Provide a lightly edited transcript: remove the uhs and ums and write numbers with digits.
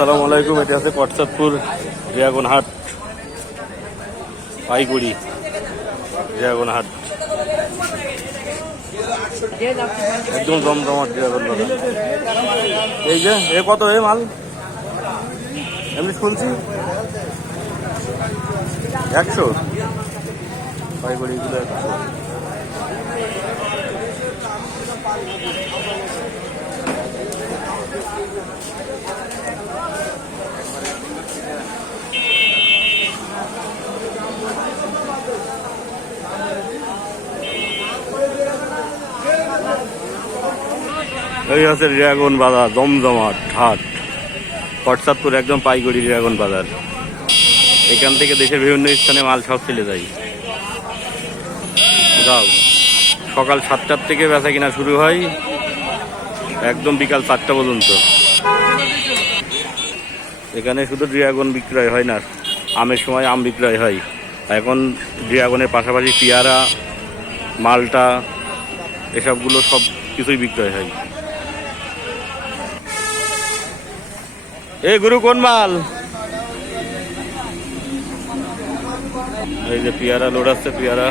আসসালামু আলাইকুম। এটা আছে কটচাঁদপুর ড্রাগন হাট, পাইগুড়ি ড্রাগন হাট। একদম জমজমাট ড্রাগন বাগান। এই যে এ কত এ মাল এমনি শুনছি 100 পাইগুড়ি এগুলো 100। এই হচ্ছে ড্রাগন বাজার, জমজমাট হাট কটচাঁদপুর, একদম পাইগুড়ি ড্রাগন বাজার। এখান থেকে দেশের বিভিন্ন স্থানে মাল সব চলে যায়। যাও, সকাল 7টার থেকে বেচা কিনা শুরু হয়, একদম বিকাল 4টা পর্যন্ত। এখানে শুধু ড্রাগন বিক্রয় হয় না, আমের সময় আম বিক্রয় হয়। এখন ড্রাগনের পাশাপাশি পেয়ারা, মালটা, এসবগুলো সব কিছুই বিক্রয় হয়। এই গুরু কোন মাল? এই যে পেয়ারা লোড আসছে, পেয়ারা